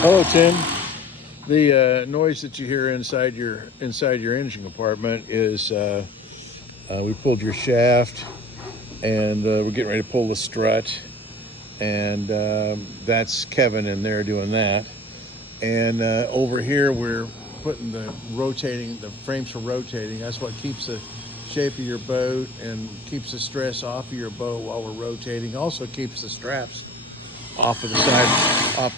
Hello, Tim. The noise that you hear inside your engine compartment is we pulled your shaft, and we're getting ready to pull the strut, and that's Kevin in there doing that. And over here we're putting the frames for rotating. That's what keeps the shape of your boat and keeps the stress off of your boat while we're rotating. Also keeps the straps off the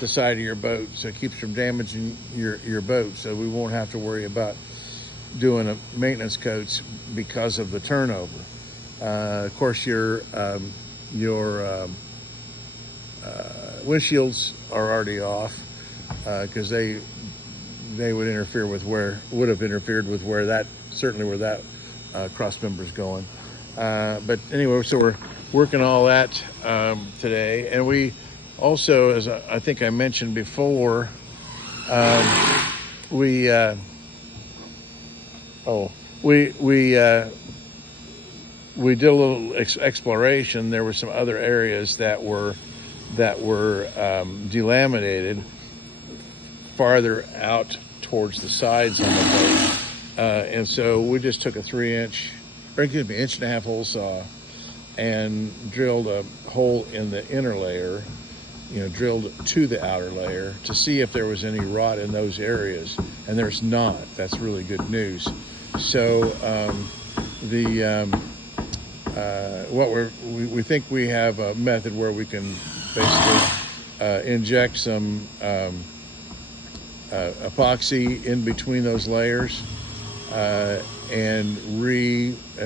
side of your boat, so it keeps from damaging your boat. So we won't have to worry about doing a maintenance coats because of the turnover. Of course, your windshields are already off because they would have interfered with where that cross member is going. But anyway, so we're working all that today, and we also, as I think I mentioned before, we did a little exploration. There were some other areas that were delaminated farther out towards the sides on the boat, and so we just took a 1.5-inch hole saw and drilled a hole in the inner layer, drilled to the outer layer to see if there was any rot in those areas, and there's not. That's really good news. So we think we have a method where we can basically inject some epoxy in between those layers, and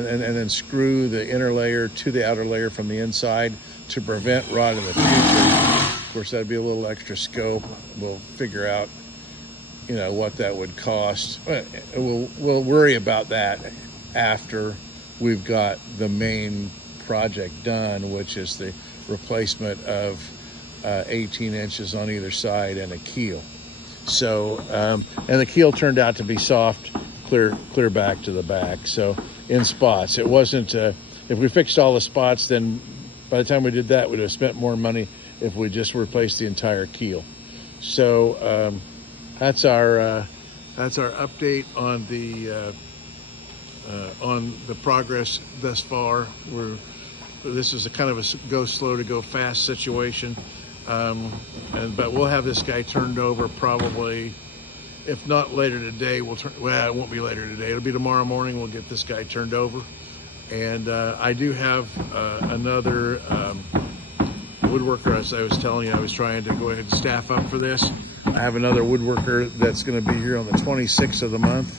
then screw the inner layer to the outer layer from the inside to prevent rot in the future. Of course, that'd be a little extra scope. We'll figure out, what that would cost. We'll worry about that after we've got the main project done, which is the replacement of 18 inches on either side and a keel. So, and the keel turned out to be soft, clear back to the back. So in spots, it wasn't, if we fixed all the spots, then by the time we did that, we'd have spent more money if we just replaced the entire keel. So that's our update on the progress thus far. This is a kind of a go slow to go fast situation, but we'll have this guy turned over probably, if not later today. It won't be later today. It'll be tomorrow morning. We'll get this guy turned over, and I do have another woodworker. As I was telling you, I was trying to go ahead and staff up for this. I have another woodworker that's going to be here on the 26th of the month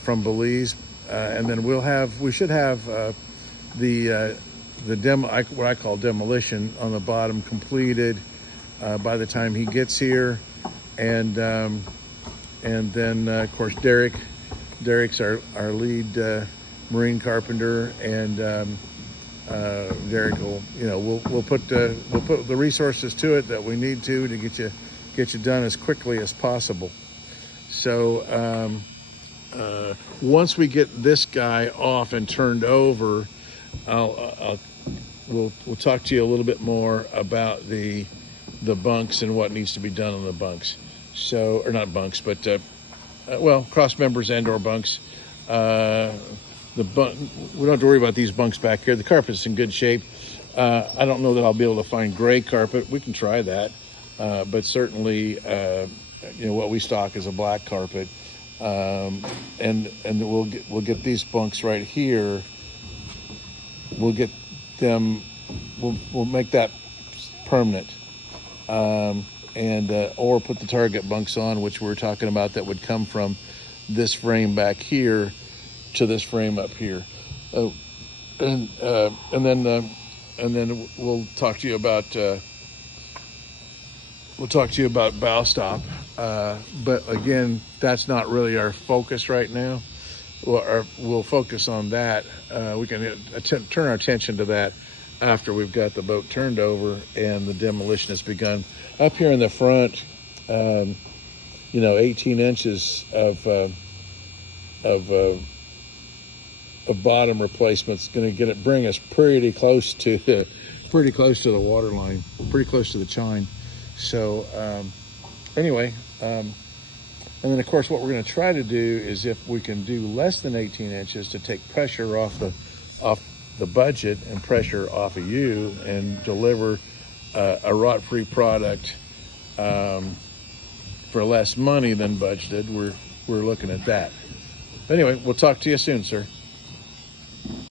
from Belize, and then we should have what I call demolition on the bottom completed by the time he gets here, and then of course Derek's our lead marine carpenter, and Derek will we'll put the resources to it that we need to get you done as quickly as possible. So once we get this guy off and turned over, we'll talk to you a little bit more about the bunks and what needs to be done on the bunks. So, or not bunks, but cross members and or bunks. We don't have to worry about these bunks back here. The carpet's in good shape. I don't know that I'll be able to find gray carpet. We can try that, but certainly, what we stock is a black carpet, and we'll get these bunks right here. We'll get them. We'll make that permanent, or put the target bunks on, which we're talking about, that would come from this frame back here to this frame up here, and then we'll talk to you about bow stop. But again, that's not really our focus right now. We'll focus on that. We can turn our attention to that after we've got the boat turned over and the demolition has begun. Up here in the front, 18 inches of bottom replacement's going to bring us pretty close to the water line, pretty close to the chine. So anyway, and then of course what we're going to try to do is, if we can do less than 18 inches, to take pressure off the budget and pressure off of you, and deliver a rot-free product for less money than budgeted. We're looking at that. Anyway, we'll talk to you soon, sir.